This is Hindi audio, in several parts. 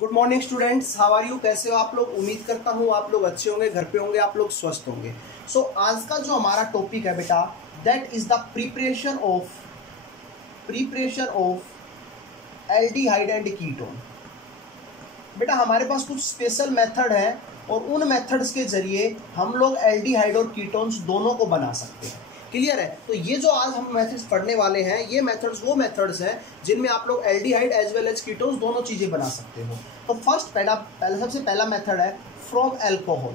Good morning students, how are you? कैसे हो आप लोग? उम्मीद करता हूँ आप लोग अच्छे होंगे, घर पे होंगे, आप लोग स्वस्थ होंगे। सो आज का जो हमारा टॉपिक है बेटा, that is the preparation of aldehyde and ketone. बेटा हमारे पास कुछ स्पेशल मेथड है और उन मेथड्स के जरिए हम लोग एल्डिहाइड और कीटोन्स दोनों को बना सकते हैं। क्लियर है? तो ये जो आज हम मेथड्स पढ़ने वाले हैं, ये मेथड्स वो मेथड्स हैं जिनमें आप लोग aldehyde as well as ketones दोनों चीजें बना सकते हो। तो सबसे पहला मेथड है फ्रॉम एल्कोहल।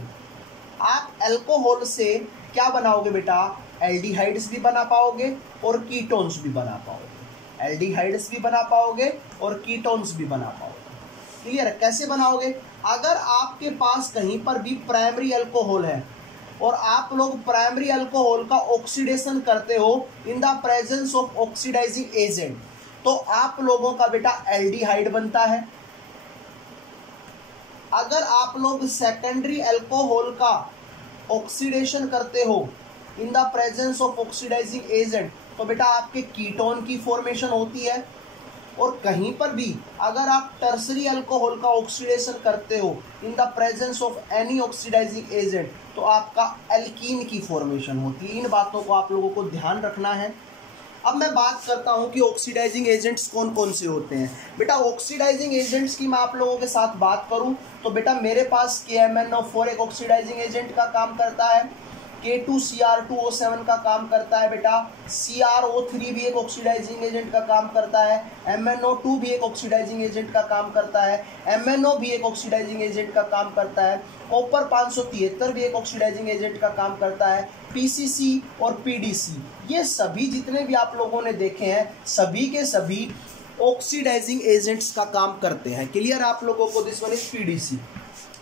आप एल्कोहल से क्या बनाओगे बेटा? एल्डिहाइड्स भी बना पाओगे और कीटोन्स भी बना पाओगे। एल्डिहाइड्स भी बना पाओगे और कीटोन्स भी बना पाओगे। क्लियर है? कैसे बनाओगे? अगर आपके पास कहीं पर भी प्राइमरी अल्कोहल है और आप लोग प्राइमरी अल्कोहल का ऑक्सीडेशन करते हो in the presence of oxidizing agent, तो आप लोगों का बेटा एल्डिहाइड बनता है। अगर आप लोग सेकेंडरी अल्कोहल का ऑक्सीडेशन करते हो in the presence of oxidizing agent, तो बेटा आपके कीटोन की फॉर्मेशन होती है। और कहीं पर भी अगर आप टर्सरी अल्कोहल का ऑक्सीडेशन करते हो in the presence of any oxidizing agent, तो आपका एल्कीन की फॉर्मेशन होती है। इन बातों को आप लोगों को ध्यान रखना है। अब मैं बात करता हूं कि ऑक्सीडाइजिंग एजेंट्स कौन कौन से होते हैं। बेटा ऑक्सीडाइजिंग एजेंट्स की मैं आप लोगों के साथ बात करूं तो बेटा मेरे पास KMnO4 एक ऑक्सीडाइजिंग एजेंट का काम करता है, K2Cr2O7 का काम करता है बेटा, CrO3 भी एक ऑक्सीडाइजिंग एजेंट का काम करता है, MnO2 भी एक ऑक्सीडाइजिंग एजेंट का काम करता है, MnO भी एक ऑक्सीडाइजिंग एजेंट का काम करता है, कॉपर 573 भी एक ऑक्सीडाइजिंग एजेंट का काम करता है, PCC और PDC, ये सभी जितने भी आप लोगों ने देखे हैं सभी के सभी ऑक्सीडाइजिंग एजेंट्स का काम करते हैं। क्लियर आप लोगों को? This one is PDC।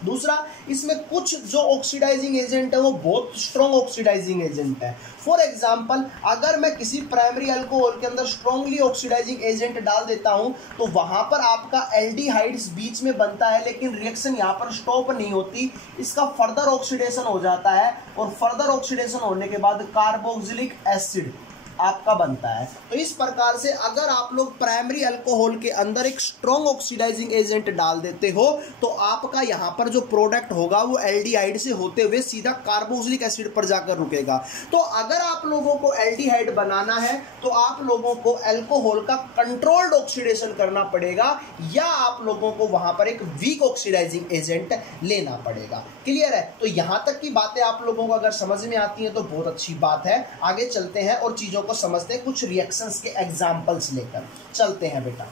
दूसरा, इसमें कुछ जो ऑक्सीडाइजिंग एजेंट है वो बहुत स्ट्रॉन्ग ऑक्सीडाइजिंग एजेंट है। फॉर एग्जांपल, अगर मैं किसी प्राइमरी अल्कोहल के अंदर स्ट्रॉन्गली ऑक्सीडाइजिंग एजेंट डाल देता हूं तो वहां पर आपका एल्डिहाइड्स बीच में बनता है, लेकिन रिएक्शन यहां पर स्टॉप नहीं होती, इसका फर्दर ऑक्सीडेशन हो जाता है और फर्दर ऑक्सीडेशन होने के बाद कार्बोक्सिलिक एसिड आपका बनता है। तो इस प्रकार से अगर आप लोग प्राइमरी अल्कोहल के अंदर एक स्ट्रॉन्ग ऑक्सीडाइजिंग एजेंट डाल देते हो तो आपका यहां पर जो प्रोडक्ट होगा वो एल्डिहाइड से होते हुए सीधा कार्बोक्सिलिक एसिड पर जाकर रुकेगा। तो अगर आप लोगों को एल्डिहाइड बनाना है तो आप लोगों को अल्कोहल का कंट्रोल्ड ऑक्सीडेशन करना पड़ेगा या आप लोगों को वहां पर एक वीक ऑक्सीडाइजिंग एजेंट लेना पड़ेगा। क्लियर है? तो यहां तक की बातें आप लोगों को अगर समझ में आती हैं तो बहुत अच्छी बात है। आगे चलते हैं और चीजों को समझते हैं, कुछ रिएक्शंस के एग्जांपल्स लेकर चलते हैं बेटा।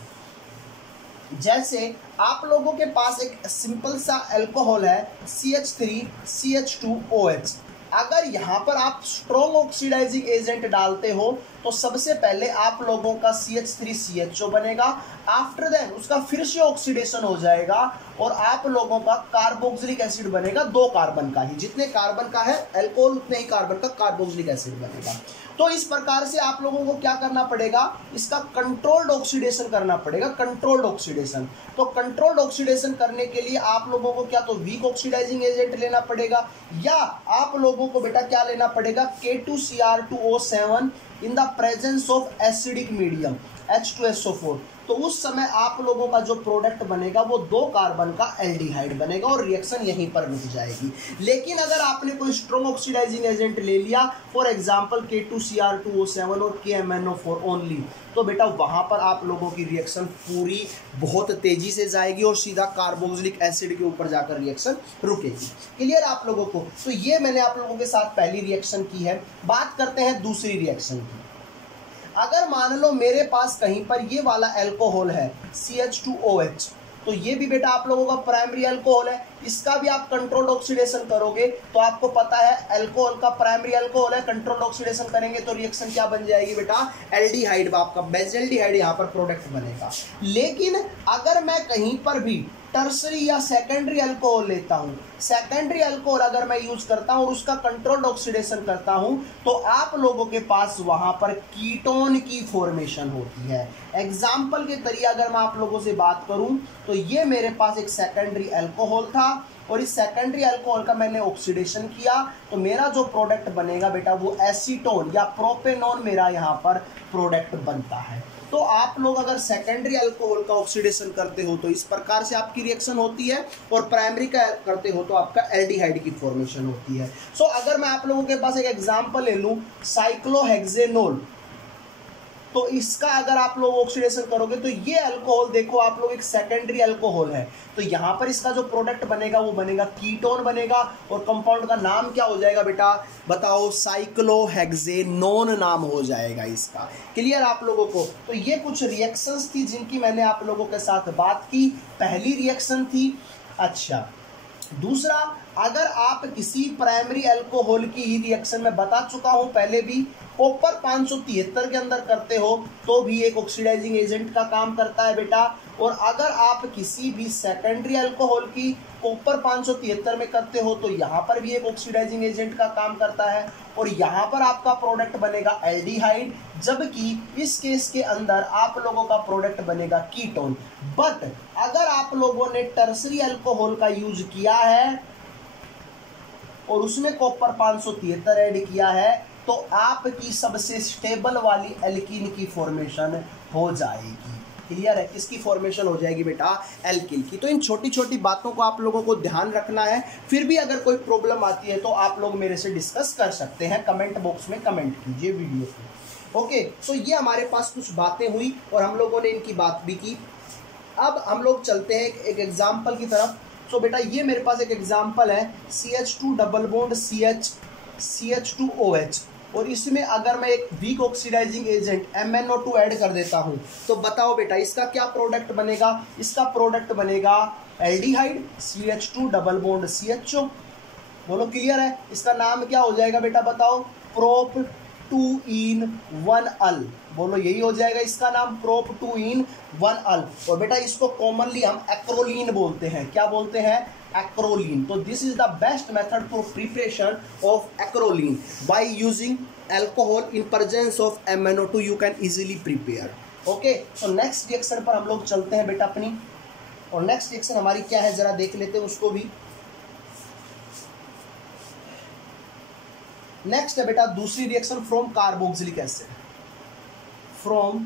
जैसे आप लोगों के पास एक सिंपल सा अल्कोहल है CH3CH2OH। अगर यहां पर आप स्ट्रॉन्ग ऑक्सीडाइजिंग एजेंट डालते हो तो सबसे पहले आप लोगों का CH3CHO बनेगा, आफ्टर देन उसका फिर से ऑक्सीडेशन हो जाएगा और आप लोगों का कार्बोक्सिलिक एसिड बनेगा, 2 कार्बन का ही, जितने कार्बन का है अल्कोहल उतने ही कार्बन का कार्बोक्सिलिक एसिड बनेगा। तो इस प्रकार से आप लोगों को क्या करना पड़ेगा? इसका कंट्रोल्ड ऑक्सीडेशन करना पड़ेगा, कंट्रोल्ड ऑक्सीडेशन। तो कंट्रोल्ड ऑक्सीडेशन करने के लिए आप लोगों को क्या तो वीक ऑक्सीडाइजिंग एजेंट लेना पड़ेगा या आप लोगों को बेटा क्या लेना पड़ेगा? K2Cr2O7 in the presence of acidic medium H2SO4। तो उस समय आप लोगों का जो प्रोडक्ट बनेगा वो 2 कार्बन का एल्डिहाइड बनेगा और रिएक्शन यहीं पर रुक जाएगी। लेकिन अगर आपने कोई स्ट्रॉन्ग ऑक्सीडाइजिंग एजेंट ले लिया, फॉर एग्जांपल K2Cr2O7 और KMnO4 ओनली, तो बेटा वहां पर आप लोगों की रिएक्शन पूरी बहुत तेजी से जाएगी और सीधा कार्बोक्सिलिक एसिड के ऊपर जाकर रिएक्शन रुकेगी। क्लियर आप लोगों को? तो ये मैंने आप लोगों के साथ पहली रिएक्शन की है। बात करते हैं दूसरी रिएक्शन की। अगर मान लो मेरे पास कहीं पर ये वाला अल्कोहल है CH2OH, तो ये भी बेटा आप लोगों का प्राइमरी अल्कोहल है, इसका भी आप कंट्रोल्ड ऑक्सीडेशन करोगे तो आपको पता है अल्कोहल का प्राइमरी अल्कोहल है, कंट्रोल्ड ऑक्सीडेशन करेंगे तो रिएक्शन क्या बन जाएगी बेटा? एल्डिहाइड, आपका बेंजल्डिहाइड यहाँ पर प्रोडक्ट बनेगा। लेकिन अगर मैं कहीं पर भी टर्सरी या सेकेंडरी अल्कोहल लेता हूं, सेकेंडरी अल्कोहल अगर मैं यूज करता हूं और उसका कंट्रोल्ड ऑक्सीडेशन करता हूं तो आप लोगों के पास वहां पर कीटोन की फॉर्मेशन होती है। एग्जाम्पल के तरीके अगर मैं आप लोगों से बात करूं तो ये मेरे पास एक सेकेंडरी अल्कोहल था और इस सेकेंडरी अल्कोहल का मैंने ऑक्सीडेशन किया तो मेरा जो प्रोडक्ट बनेगा बेटा वो एसीटोन या प्रोपेनॉन मेरा यहाँ पर प्रोडक्ट बनता है। तो आप लोग अगर सेकेंडरी अल्कोहल का ऑक्सीडेशन करते हो तो इस प्रकार से आपकी रिएक्शन होती है, और प्राइमरी का करते हो तो आपका एल्डिहाइड की फॉर्मेशन होती है। सो अगर मैं आप लोगों के पास एक एग्जांपल ले लूं, साइक्लोहेक्सेनोल, तो इसका अगर आप लोग ऑक्सीडेशन करोगे तो ये अल्कोहल देखो आप लोग एक सेकेंडरी अल्कोहल है, तो यहाँ पर इसका जो प्रोडक्ट बनेगा वो बनेगा कीटोन बनेगा, और कंपाउंड का नाम क्या हो जाएगा बेटा बताओ, साइक्लोहेक्सेनोन नाम हो जाएगा इसका। क्लियर आप लोगों को? तो ये कुछ रिएक्शंस थी जिनकी मैंने आप लोगों के साथ बात की। पहली रिएक्शन थी। अच्छा, दूसरा, अगर आप किसी प्राइमरी अल्कोहल की ही रिएक्शन में बता चुका हूं पहले भी, कॉपर 573 के अंदर करते हो तो भी एक ऑक्सीडाइजिंग एजेंट का काम करता है बेटा। और अगर आप किसी भी सेकेंडरी अल्कोहल की कॉपर 573 में करते हो तो यहाँ पर भी एक ऑक्सीडाइजिंग एजेंट का काम करता है, और यहाँ पर आपका प्रोडक्ट बनेगा एल्डिहाइड, जबकि इस केस के अंदर आप लोगों का प्रोडक्ट बनेगा कीटोन। बट अगर आप लोगों ने टर्सरी अल्कोहल का यूज किया है और उसमें कॉपर 573 ऐड किया है तो आपकी सबसे स्टेबल वाली एल्कीन की फॉर्मेशन हो जाएगी। क्लियर है? किसकी फॉर्मेशन हो जाएगी बेटा? एल्किल की। तो इन छोटी छोटी बातों को आप लोगों को ध्यान रखना है। फिर भी अगर कोई प्रॉब्लम आती है तो आप लोग मेरे से डिस्कस कर सकते हैं, कमेंट बॉक्स में कमेंट कीजिए वीडियो को। ओके, सो ये हमारे पास कुछ बातें हुई और हम लोगों ने इनकी बात भी की। अब हम लोग चलते हैं एक एग्जाम्पल की तरफ। सो बेटा ये मेरे पास एक एग्जाम्पल है, CH2 डबल बॉन्ड CH2OH, और इसमें अगर मैं एक week oxidising agent MnO2 add कर देता हूं तो बताओ बेटा इसका क्या प्रोडक्ट बनेगा? इसका प्रोडक्ट बनेगा aldehyde CH2 double bond CHO। बोलो क्लियर है? इसका नाम क्या हो जाएगा बेटा बताओ? प्रोप 2-in-1-अल। बोलो यही हो जाएगा इसका नाम, प्रोप 2-in-1-अल। और बेटा इसको कॉमनली हम एक्रोलीन बोलते हैं। क्या बोलते हैं? एक्रोलीन। तो this is the best method for preparation of acrolein. By using alcohol in presence of MnO2 you can easily prepare. Okay, तो नेक्स्ट रिएक्शन पर हम लोग चलते हैं बेटा अपनी, और नेक्स्ट रिएक्शन हमारी क्या है जरा देख लेते हैं उसको भी। नेक्स्ट है बेटा दूसरी reaction from carboxylic acid. From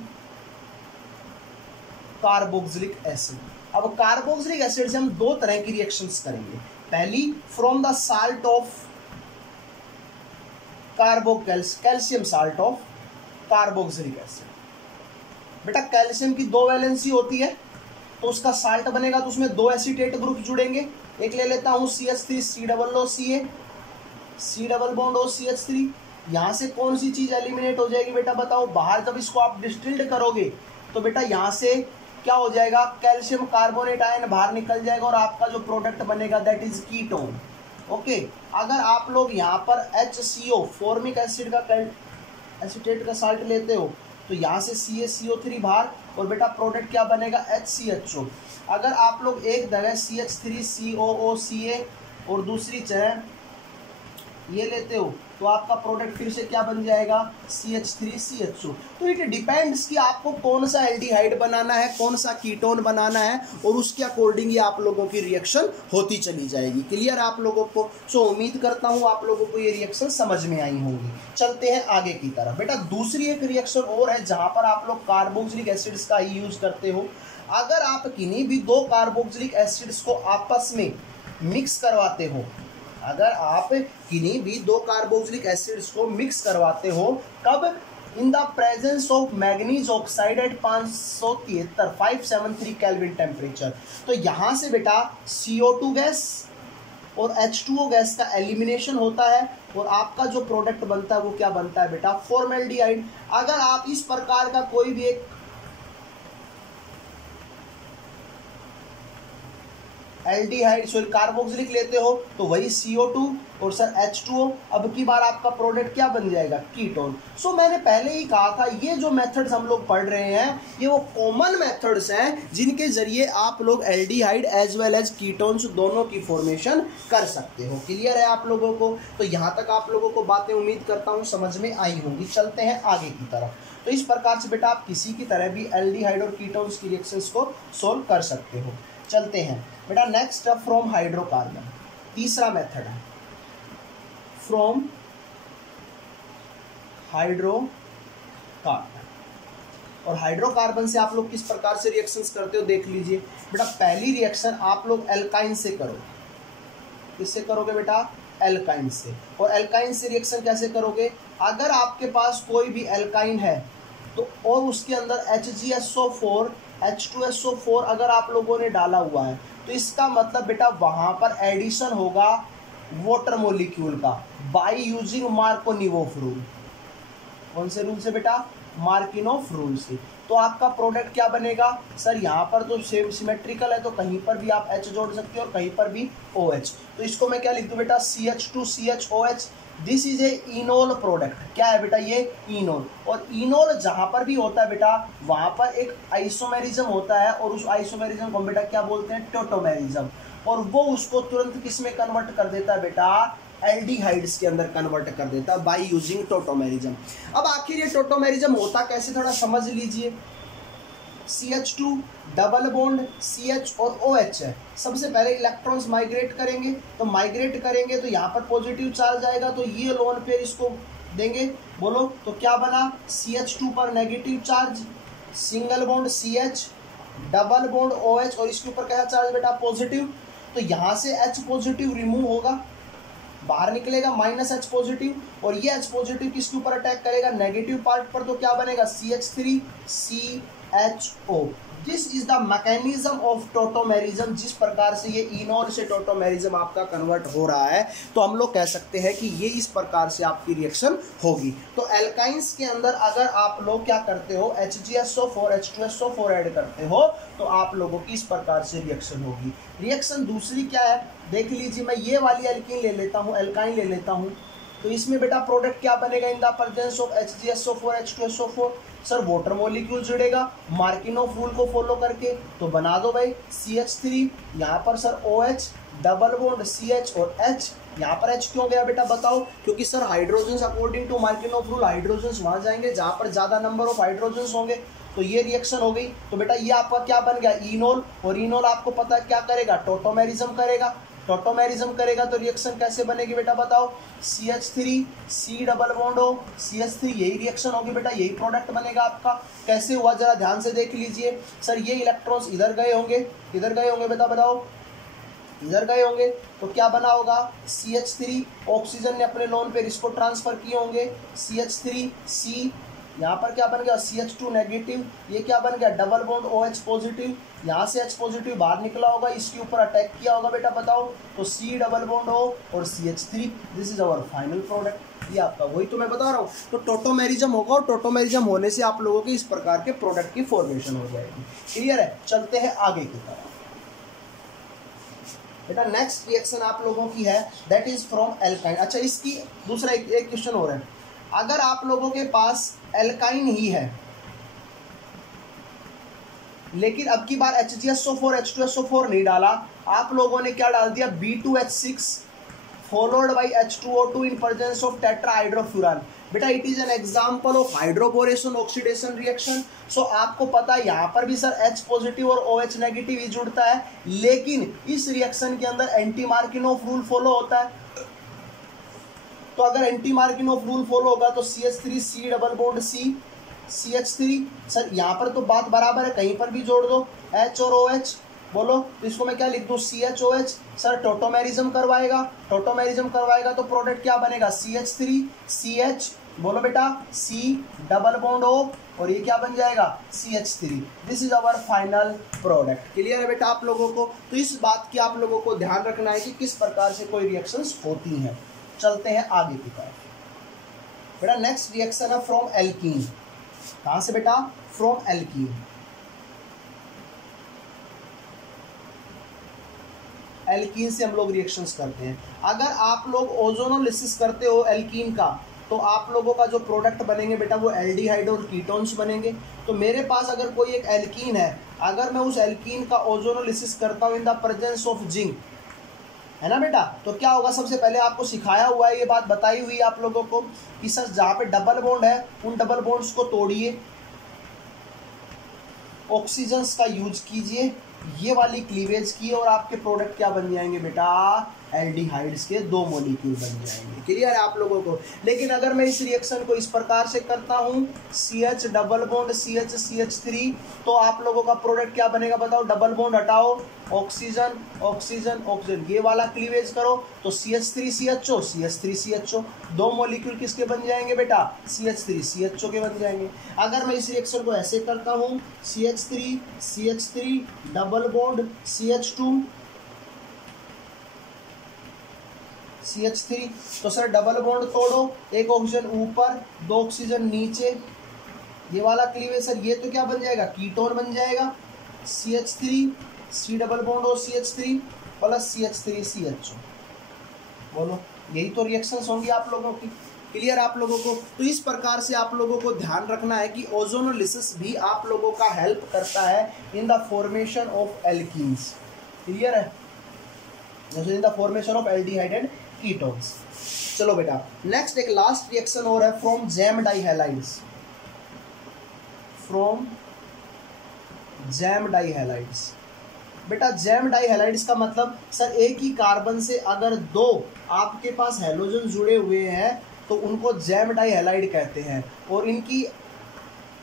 carboxylic acid. अब कार्बोक्सिलिक एसिड से हम दो तरह की रिएक्शंस करेंगे। पहली, from the salt of calcium salt of carboxylic acid. बेटा कैल्शियम की दो वैलेंसी होती है तो उसका साल्ट बनेगा, तो उसमें दो एसीटेट ग्रुप जुड़ेंगे। एक ले लेता हूं CH3 COOCA, C double bond OCH3। यहां से कौन सी चीज एलिमिनेट हो जाएगी बेटा बताओ? बाहर जब इसको आप डिस्टिल्ड करोगे तो बेटा यहां से क्या हो जाएगा? कैल्शियम कार्बोनेट आयन बाहर निकल जाएगा और आपका जो प्रोडक्ट बनेगा दैट इज कीटोन। ओके, अगर आप लोग यहाँ पर HCO फॉर्मिक एसिड का एसीटेट का साल्ट लेते हो तो यहाँ से CaCO3 बाहर, और बेटा प्रोडक्ट क्या बनेगा? HCHO। अगर आप लोग एक जगह CH3 COOCA और दूसरी जगह ये लेते हो तो आपका प्रोडक्ट फिर से क्या बन जाएगा? CH3 CHO। तो इट डिपेंड्स कि आपको कौन सा एल्डिहाइड बनाना है, कौन सा कीटोन बनाना है, और उसके अकॉर्डिंग ही आप लोगों की रिएक्शन होती चली जाएगी। क्लियर आप लोगों को? सो उम्मीद करता हूँ आप लोगों को ये रिएक्शन समझ में आई होंगी। चलते हैं आगे की तरफ। बेटा दूसरी एक रिएक्शन और है जहाँ पर आप लोग कार्बोक्सिलिक एसिड्स का ही यूज करते हो। अगर आप किन्हीं भी दो कार्बोक्सिलिक एसिड्स को आपस में मिक्स करवाते हो, अगर आप किन्हीं भी दो कार्बोक्सिलिक एसिड्स को मिक्स करवाते हो, कब? In the presence of manganese oxide at 573 kelvin temperature. तो यहां से बेटा CO2 गैस और H2O गैस का एलिमिनेशन होता है और आपका जो प्रोडक्ट बनता है वो क्या बनता है बेटा? फॉर्मेल्डिहाइड। अगर आप इस प्रकार का कोई भी एक एल्डिहाइड सॉरी कार्बोक्सिलिक लेते हो तो वही CO2 और सर H2O, अब की बार आपका प्रोडक्ट क्या बन जाएगा? कीटोन। सो मैंने पहले ही कहा था ये जो मेथड्स हम लोग पढ़ रहे हैं ये वो कॉमन मेथड्स हैं जिनके जरिए आप लोग aldehyde as well as ketones दोनों की फॉर्मेशन कर सकते हो। क्लियर है आप लोगों को? तो यहाँ तक आप लोगों को बातें उम्मीद करता हूँ समझ में आई होंगी। चलते हैं आगे की तरफ। तो इस प्रकार से बेटा आप किसी की तरह भी एल्डिहाइड और कीटोन्स की रिएक्शंस को सोल्व कर सकते हो। चलते हैं बेटा नेक्स्ट फ्रॉम हाइड्रोकार्बन। तीसरा मेथड है फ्रॉम हाइड्रोकार्बन। और हाइड्रोकार्बन से आप लोग किस प्रकार से रिएक्शंस करते हो देख लीजिए बेटा। पहली रिएक्शन आप लोग एल्काइन से करो। किससे करोगे बेटा? एल्काइन से। और एल्काइन से रिएक्शन कैसे करोगे? अगर आपके पास कोई भी एल्काइन है तो और उसके अंदर HgSO4 H2SO4 अगर आप लोगों ने डाला हुआ है तो इसका मतलब बेटा वहां पर एडिशन होगा वाटर मॉलिक्यूल का बाय यूजिंग मार्कोनिवोफ रूल। कौन से रूल से बेटा? मार्किनोफ रूल से। तो आपका प्रोडक्ट क्या बनेगा सर? यहाँ पर तो सेम सिमेट्रिकल है तो कहीं पर भी आप H जोड़ सकते हो और कहीं पर भी OH। तो इसको मैं क्या लिख दूँ बेटा? CH2CHOH। This is a enol product. क्या है बेटा? ये इनोल। और इनोल जहाँ पर भी होता है बेटा वहाँ पर एक आइसोमेरिज्म होता है और उस आइसोमेरिज्म को बेटा क्या बोलते हैं? टोटोमेरिज्म। और वो उसको तुरंत किस में कन्वर्ट कर देता है बेटा? एल्डिहाइड्स के अंदर कन्वर्ट कर देता है बाय यूजिंग टोटोमेरिज्म। अब आखिर ये टोटोमेरिज्म होता कैसे थोड़ा समझ लीजिए। CH2 डबल बॉन्ड CH और OH है। सबसे पहले इलेक्ट्रॉन्स माइग्रेट करेंगे तो माइग्रेट करेंगे तो यहाँ पर पॉजिटिव चार्ज आएगा तो ये लोन पेयर इसको देंगे। बोलो तो क्या बना? CH2 पर negative charge, single bond CH, double bond OH और इसके ऊपर क्या चार्ज बेटा? पॉजिटिव। तो यहाँ से H पॉजिटिव रिमूव होगा, बाहर निकलेगा -H पॉजिटिव। और ये H पॉजिटिव किसके ऊपर अटैक करेगा? नेगेटिव पार्ट पर। तो क्या बनेगा? CH3CHO। This is the mechanism of tautomerism. जिस प्रकार से ये इनोल से टोटोमेरिज्म आपका कन्वर्ट हो रहा है तो हम लोग कह सकते हैं कि ये इस प्रकार से आपकी रिएक्शन होगी। तो एल्काइंस के अंदर अगर आप लोग क्या करते हो? HgSO4 H2SO4 ऐड करते हो तो आप लोगों की इस प्रकार से रिएक्शन होगी। रिएक्शन दूसरी क्या है देख लीजिए। मैं ये वाली एल्कीन ले लेता हूँ, एल्काइन ले लेता हूँ। तो इसमें बेटा प्रोडक्ट क्या बनेगा? इन the presence of HgSO4 H2SO4 sir water molecule जुड़ेगा मार्किनोफ रूल को फॉलो करके। तो बना दो भाई CH3, यहाँ पर sir OH, double bond CH और H। यहाँ पर H क्यों गया बेटा बताओ? क्योंकि sir hydrogens according to Markovnikov rule hydrogens वहाँ जाएंगे जहाँ पर ज़्यादा नंबर ऑफ हाइड्रोजन्स होंगे। तो ये रिएक्शन हो गई। तो बेटा ये आपका क्या बन गया? इनोल। और इनोल आपको पता है क्या करेगा? टोटोमेरिज्म करेगा। टोटोमेरिज्म करेगा तो रिएक्शन कैसे बनेगी बेटा बताओ? CH3 C डबल बॉन्ड हो CH3, यही रिएक्शन होगी बेटा, यही प्रोडक्ट बनेगा आपका। कैसे हुआ जरा ध्यान से देख लीजिए। सर ये इलेक्ट्रॉन्स इधर गए होंगे, किधर गए होंगे बेटा बताओ? इधर गए होंगे। तो क्या बना होगा? CH3 ऑक्सीजन ने अपने लोन पे इसको ट्रांसफर किए होंगे CH3C। यहाँ पर क्या बन गया? CH2 negative. ये क्या बन गया? Double bond OH positive. यहाँ से H पॉजिटिव बाहर निकला होगा, इसके ऊपर अटैक किया होगा बेटा बताओ। तो C डबल बॉन्ड O और CH3। This is our final product. ये आपका वही तो मैं बता रहा हूँ। तो टोटोमेरिज्म होगा और टोटोमेरिज्म होने से आप लोगों के इस प्रकार के प्रोडक्ट की फॉर्मेशन हो जाएगी। क्लियर है? चलते हैं आगे की तरफ बेटा। नेक्स्ट रिएक्शन आप लोगों की है दैट इज फ्रॉम एल्काइन। अच्छा इसकी दूसरा एक क्वेश्चन हो रहा है। अगर आप लोगों के पास एल्काइन ही है लेकिन अब की बार HgSO4 H2SO4 नहीं डाला, आप लोगों ने क्या डाल दिया? B2H6 followed by H2O2 in presence of tetrahydrofuran. बेटा it is an example of hydroboration oxidation reaction. So आपको पता है यहाँ पर भी सर H पॉजिटिव और OH नेगेटिव ही जुड़ता है, लेकिन इस रिएक्शन के अंदर एंटी मार्किनोफ रूल फॉलो होता है। तो अगर एंटी मार्किनोफ रूल फॉलो होगा तो CH3 C double bond C CH3। Sir यहाँ पर तो बात बराबर है, कहीं पर भी जोड़ दो H और OH। बोलो तो इसको मैं क्या लिख दूँ? CHOH। सर टोटोमेरिज्म करवाएगा, टोटोमेरिज्म करवाएगा तो प्रोडक्ट क्या बनेगा? CH3 CH। बोलो बेटा C डबल बॉन्ड O और ये क्या बन जाएगा? CH3। This is our final product. Clear है बेटा आप लोगों को? तो इस बात की आप लोगों को ध्यान रखना है कि किस प्रकार से कोई रिएक्शंस होती हैं। चलते हैं आगे की तरफ बेटा। नेक्स्ट रिएक्शन है फ्रॉम एल्कीन। कहां से बेटा? From alkene. एल्कीन से हम लोग रिएक्शंस करते हैं। अगर आप लोग ओजोनोलिसिस करते हो एल्कीन का तो आप लोगों का जो प्रोडक्ट बनेंगे बेटा वो एल्डिहाइड और कीटोन्स बनेंगे। तो मेरे पास अगर कोई एक एल्कीन है, अगर मैं उस एल्कीन का ओजोनोलिसिस करता हूँ इन द प्रेजेंस ऑफ जिंक, है ना बेटा, तो क्या होगा? सबसे पहले आपको सिखाया हुआ है, ये बात बताई हुई है आप लोगों को कि सर जहाँ पे डबल बॉन्ड है उन डबल बॉन्ड्स को तोड़िए, ऑक्सीजन्स का यूज कीजिए, ये वाली क्लीवेज की और आपके प्रोडक्ट क्या बन जाएंगे बेटा? एल्डिहाइड्स के 2 मॉलिक्यूल बन जाएंगे। क्लियर है आप लोगों को। लेकिन अगर मैं इस रिएक्शन को इस प्रकार से करता हूँ CH double bond CH CH3, तो आप लोगों का प्रोडक्ट क्या बनेगा बताओ। डबल बॉन्ड हटाओ, ऑक्सीजन ऑक्सीजन ऑक्सीजन, ये वाला क्लीवेज करो तो CH3 CHO CH3 CHO, 2 molecule किसके बन जाएंगे बेटा, CH3 CHO के बन जाएंगे। अगर मैं इस रिएक्शन को ऐसे करता हूँ CH3 CH3 double bond CH2 CH3, तो सर डबल बॉन्ड तोड़ो, एक ऑक्सीजन ऊपर 2 ऑक्सीजन नीचे, ये वाला क्लीवेज सर ये तो क्या बन जाएगा, कीटोन बन जाएगा। CH3 C डबल बॉन्ड और CH3 प्लस CH3 CHO, बोलो यही तो रिएक्शंस होंगी आप लोगों की। क्लियर आप लोगों को। तो इस प्रकार से आप लोगों को ध्यान रखना है कि ओजोनोलिसिस भी आप लोगों का हेल्प करता है in the formation of alkenes. Clear है, in the formation of aldehyde and ketones. चलो बेटा नेक्स्ट एक लास्ट रिएक्शन और है from gem dihalides, from gem dihalides. बेटा जैम डाइहैलाइड्स का मतलब सर एक ही कार्बन से अगर 2 आपके पास हैलोजन जुड़े हुए हैं तो उनको जैम डाइहैलाइड कहते हैं। और इनकी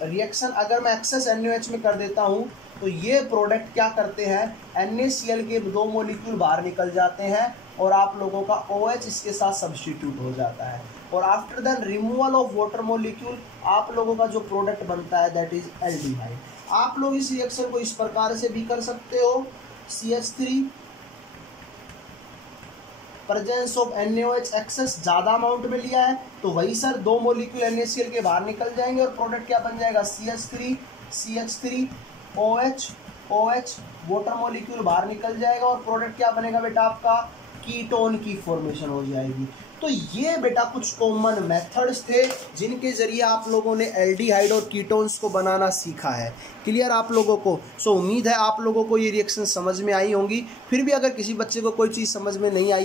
रिएक्शन अगर मैं एक्सेस NaOH में कर देता हूं तो ये प्रोडक्ट क्या करते हैं, NaCl के 2 मॉलिक्यूल बाहर निकल जाते हैं और आप लोगों का OH इसके साथ सब्स्टिट्यूट हो जाता है। और after then removal of water molecule आप लोगों का जो प्रोडक्ट बनता है दैट इज एल्डिहाइड। आप लोग इस रिएक्शन को इस प्रकार से भी कर सकते हो, CH3 presence of NaOH excess ज़्यादा अमाउंट में लिया है तो वही सर 2 मॉलिक्यूल NaCl के बाहर निकल जाएंगे और प्रोडक्ट क्या बन जाएगा, CH3 OH OH water molecule बाहर निकल जाएगा और प्रोडक्ट क्या बनेगा बेटा आपका, कीटोन की फॉर्मेशन हो जाएगी। तो ये बेटा कुछ कॉमन मेथड्स थे जिनके जरिए आप लोगों ने एल्डिहाइड और कीटोन्स को बनाना सीखा है। क्लियर आप लोगों को। सो उम्मीद है आप लोगों को ये रिएक्शन समझ में आई होंगी। फिर भी अगर किसी बच्चे को कोई चीज़ समझ में नहीं आई